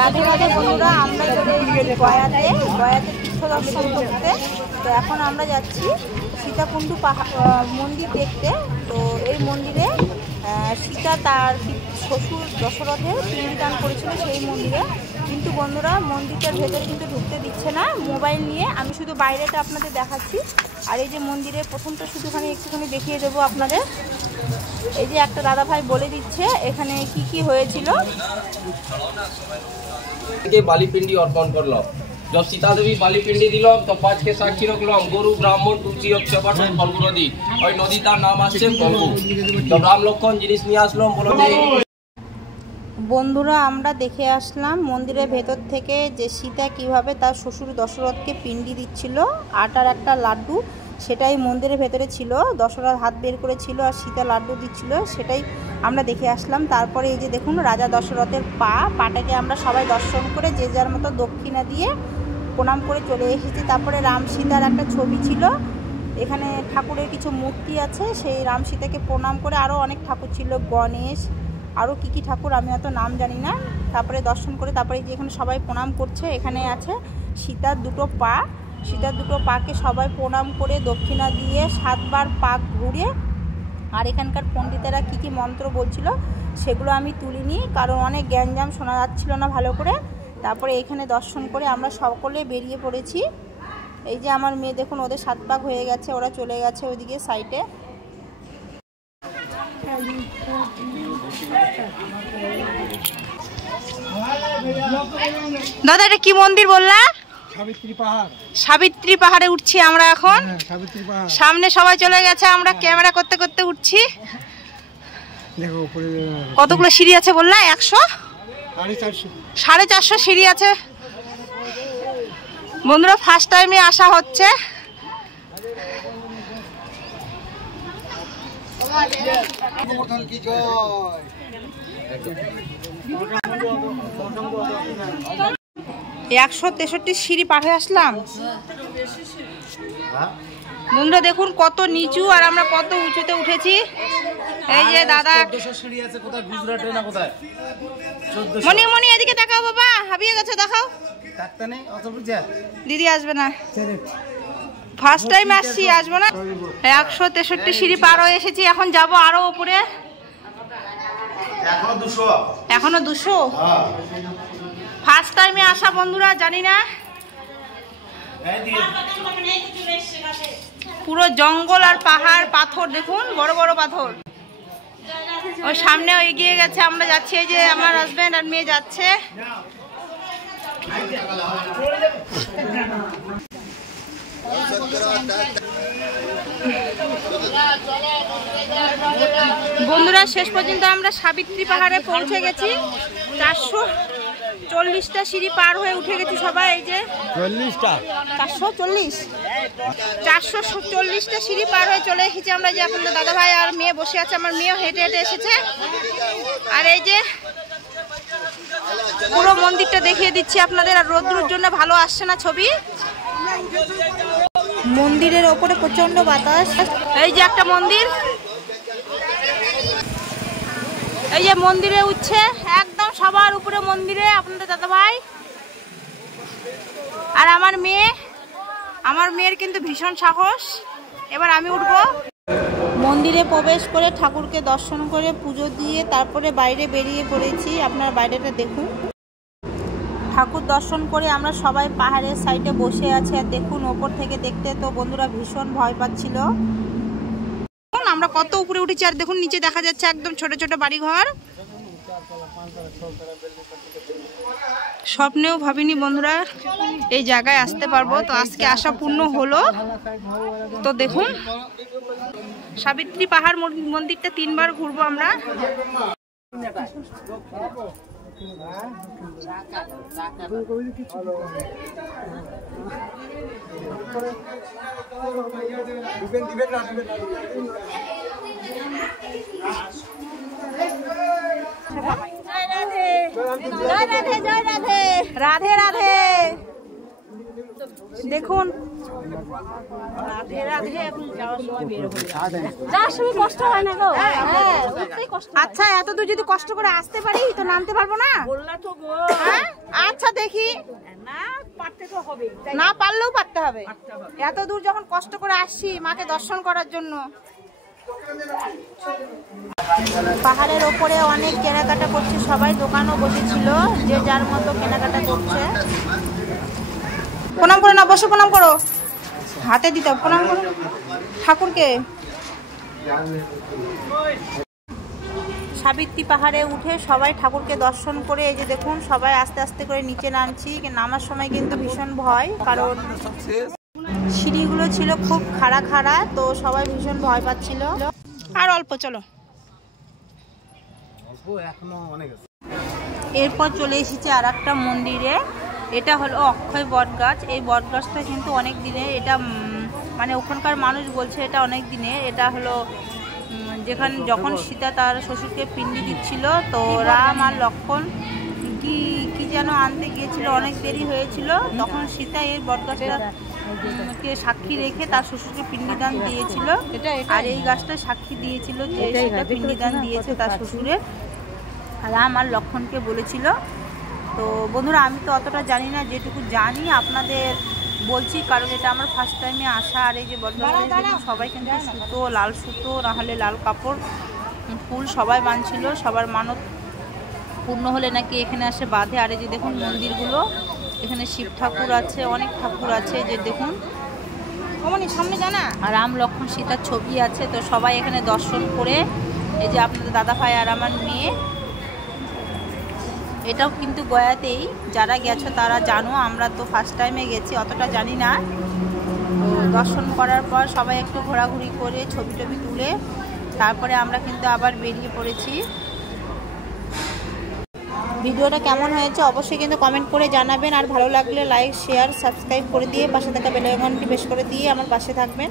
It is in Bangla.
রাধে রাধে বন্ধুরা, আমরা গয়াতে তীর্থ দর্শন করতে। তো এখন আমরা যাচ্ছি সীতাকুণ্ডু মন্দির দেখতে। তো এই মন্দিরে সীতা তার শ্বশুর দশরথের পিণ্ডদান করেছিল সেই মন্দিরে। কিন্তু বন্ধুরা মন্দিরটার ভেতরে কিন্তু ঢুকতে দিচ্ছে না মোবাইল নিয়ে। আমি শুধু বাইরেটা আপনাদের দেখাচ্ছি। আর এই যে মন্দিরের প্রথমটা একটুখানি দেখিয়ে দেবো আপনাদের। এই যে একটা দাদা ভাই বলে দিচ্ছে এখানে কি কি হয়েছিল। বালি পিंडी अर्पण करल। जब सीता देवी बाली पिंडी दिल तो 5 के साक्षी रखल गुरु ब्राह्मण तुलसी अक्षपट फल्गु नदी। और नदीटार नाम आछे फल्गु। जब राम लक्ष्मण जिनिस निये आसलो बोलो जे বন্ধুরা আমরা দেখে আসলাম মন্দিরের ভেতর থেকে যে সীতা কিভাবে তার শ্বশুর দশরথকে পিণ্ডি দিচ্ছিল। আটার একটা লাড্ডু সেটাই মন্দিরের ভেতরে ছিল। দশরথ হাত বের করেছিল আর সীতা লাড্ডু দিচ্ছিল, সেটাই আমরা দেখে আসলাম। তারপরে এই যে দেখুন রাজা দশরথের পাটাকে আমরা সবাই দর্শন করে যে যার মতো দক্ষিণা দিয়ে প্রণাম করে চলে এসেছি। তারপরে রাম সীতার একটা ছবি ছিল, এখানে ঠাকুরের কিছু মূর্তি আছে, সেই রাম সীতাকে প্রণাম করে আরও অনেক ঠাকুর ছিল, গণেশ আরও কী কী ঠাকুর আমি অত নাম জানি না। তারপরে দর্শন করে তারপরে যে এখানে সবাই প্রণাম করছে, এখানে আছে সীতার দুটো পা। সীতার দুটো পাকে সবাই প্রণাম করে দক্ষিণা দিয়ে 7 বার পাক ঘুরে। আর এখানকার পণ্ডিতেরা কী কী মন্ত্র বলছিল সেগুলো আমি তুলিনি, কারণ অনেক জ্ঞানজাম শোনা যাচ্ছিল না ভালো করে। তারপরে এখানে দর্শন করে আমরা সকলে বেরিয়ে পড়েছি। এই যে আমার মেয়ে দেখুন, ওদের 7 পাক হয়ে গেছে, ওরা চলে গেছে ওইদিকে সাইডে। দাদা এটা কি মন্দির বললা? সাবিত্রী পাহাড়ে উঠছি আমরা এখন। সামনে সবাই চলে গেছে, আমরা ক্যামেরা করতে করতে উঠছি। কতগুলো সিঁড়ি আছে বললা? 100 450 সিঁড়ি আছে বন্ধুরা। ফার্স্ট টাইমে আসা হচ্ছে। একশো 63 সিঁড়ি পার হয়ে আসলাম বন্ধুরা। দেখুন কত নিচু আর আমরা কত উঁচুতে উঠেছি। এই যে দাদা মনি এদিকে দেখাও বাবা, হাবিয়ে গেছে দেখাও। দিদি আসবে না, ফার্স্ট টাইম আসছি, আসবো না। 163 সিঁড়ি পার হয়ে এসেছি, এখন যাব আরো উপরে। এখনো 200 ফার্স্ট টাইমে আসা বন্ধুরা, জানি না। পুরো জঙ্গল আর পাহাড়, পাথর দেখুন, বড় বড় পাথর। ওই সামনে এগিয়ে গেছে, আমরা যাচ্ছি। এই যে আমার হাজবেন্ড আর মেয়ে যাচ্ছে। বন্ধুরা শেষ পর্যন্ত আমরা সাবিত্রী পাহাড়ে পৌঁছে গেছি। 440টা সিঁড়ি পার হয়ে উঠে গেছি সবাই। এই যে 440টা সিঁড়ি পার হয়ে চলে এসেছি আমরা। যে এখন দাদা ভাই আর মেয়ে বসে আছে, আমার মেয়েও হেঁটে হেঁটে এসেছে। আর এই যে পুরো মন্দিরটা দেখিয়ে দিচ্ছি আপনাদের। আর রোদ্রুর জন্য ভালো আসছে না ছবি। মন্দিরের ওপরে প্রচন্ড বাতাস। এই যে একটা মন্দির, এই যে মন্দিরে উঠছে একদম সবার উপরে মন্দিরে আপনাদের দাদা ভাই আর আমার মেয়ের কিন্তু ভীষণ সাহস। এবার আমি উঠবো। মন্দিরে প্রবেশ করে ঠাকুরকে দর্শন করে পুজো দিয়ে তারপরে বাইরে বেরিয়ে পড়েছি। আপনার বাইরেটা দেখুন। ঠাকুর দর্শন করে আমরা সবাই পাহাড়ের সাইডে বসে আছি। আর দেখুন ওপর থেকে দেখতে তো বন্ধুরা ভীষণ ভয় পাচ্ছিল। আমরা কত উপরে উঠেছি আর দেখুন নিচে দেখা যাচ্ছে একদম ছোট ছোট বাড়িঘর। স্বপ্নেও ভাবিনি বন্ধুরা এই জায়গায় আসতে পারবো। তো আজকে আশা পূর্ণ হলো। তো দেখুন সাবিত্রী পাহাড় মন্দিরটা 3 বার ঘুরবো আমরা। রাধে রাধে। দেখুন আচ্ছা, এত দূর যদি কষ্ট করে আসতে পারি তো নামতে পারবো না? হ্যাঁ? আচ্ছা দেখি, না পারলেও পারতে হবে। এত দূর যখন কষ্ট করে আসছি মাকে দর্শন করার জন্য। পাহাড়ের ওপরে অনেক কেনাকাটা করছে সবাই, দোকানও বসেছিল, যে যার মতো কেনাকাটা করছে। প্রণাম করে না, বসে প্রণাম করো, হাতে দিতে হবে, প্রণাম করো ঠাকুরকে। সাবিত্রী পাহাড়ে উঠে সবাই ঠাকুরকে দর্শন করে, এই যে দেখুন সবাই আস্তে আস্তে করে নিচে নামছি। নামার সময় কিন্তু ভীষণ ভয়, কারণ সিঁড়িগুলো ছিল খুব খাড়া খাড়া, তো সবাই ভীষণ ভয় পাচ্ছিল। আর অল্প, চলো। এরপর চলে এসেছে আর একটা মন্দিরে, এটা হলো অক্ষয় বট গাছ। এই বট গাছটা কিন্তু অনেক দিনের, এটা মানে ওখানকার মানুষ বলছে এটা অনেক দিনের। এটা হলো যেখানে যখন সীতা তার শ্বশুরকে পিণ্ডি দিচ্ছিল, তো রাম আর লক্ষ্মণ কি যেন আনতে গিয়েছিল, অনেক দেরি হয়েছিল, তখন সীতা এই বট গাছটাকে সাক্ষী রেখে তার শ্বশুরকে পিণ্ডিদান দিয়েছিল। আর এই গাছটা সাক্ষী দিয়েছিল যে সীতা পিণ্ডিদান দিয়েছে তার শ্বশুরের, রাম আর লক্ষ্মণকে বলেছিল। তো বন্ধুরা আমি তো অতটা জানি না, যেটুকু জানি আপনাদের বলছি, কারণ এটা আমার ফার্স্ট টাইমে আসা। আর এই যে বটগাছটা সবাই কিন্তু সুতো, লাল সুতো না হলে লাল কাপড়, ফুল সবাই বাঁধছিল, সবার মানত পূর্ণ হলে নাকি এখানে আসে বাঁধে। আর এই যে দেখুন মন্দিরগুলো, এখানে শিব ঠাকুর আছে, অনেক ঠাকুর আছে, যে দেখুন সামনে জানা, আর রাম লক্ষ্মণ সীতার ছবি আছে। তো সবাই এখানে দর্শন করে, এই যে আপনাদের দাদা ভাই আর আমার মেয়ে, এটাও কিন্তু গয়াতেই, যারা গেছো তারা জানো, আমরা তো ফার্স্ট টাইমে গেছি, অতটা জানি না। তো দর্শন করার পর সবাই একটু ঘোরাঘুরি করে ছবি টবি তুলে তারপরে আমরা কিন্তু আবার বেরিয়ে পড়েছি। ভিডিওটা কেমন হয়েছে অবশ্যই কিন্তু কমেন্ট করে জানাবেন, আর ভালো লাগলে লাইক শেয়ার সাবস্ক্রাইব করে দিয়ে পাশে থাকা বেল আইকনটি প্রেস করে দিয়ে আমার পাশে থাকবেন।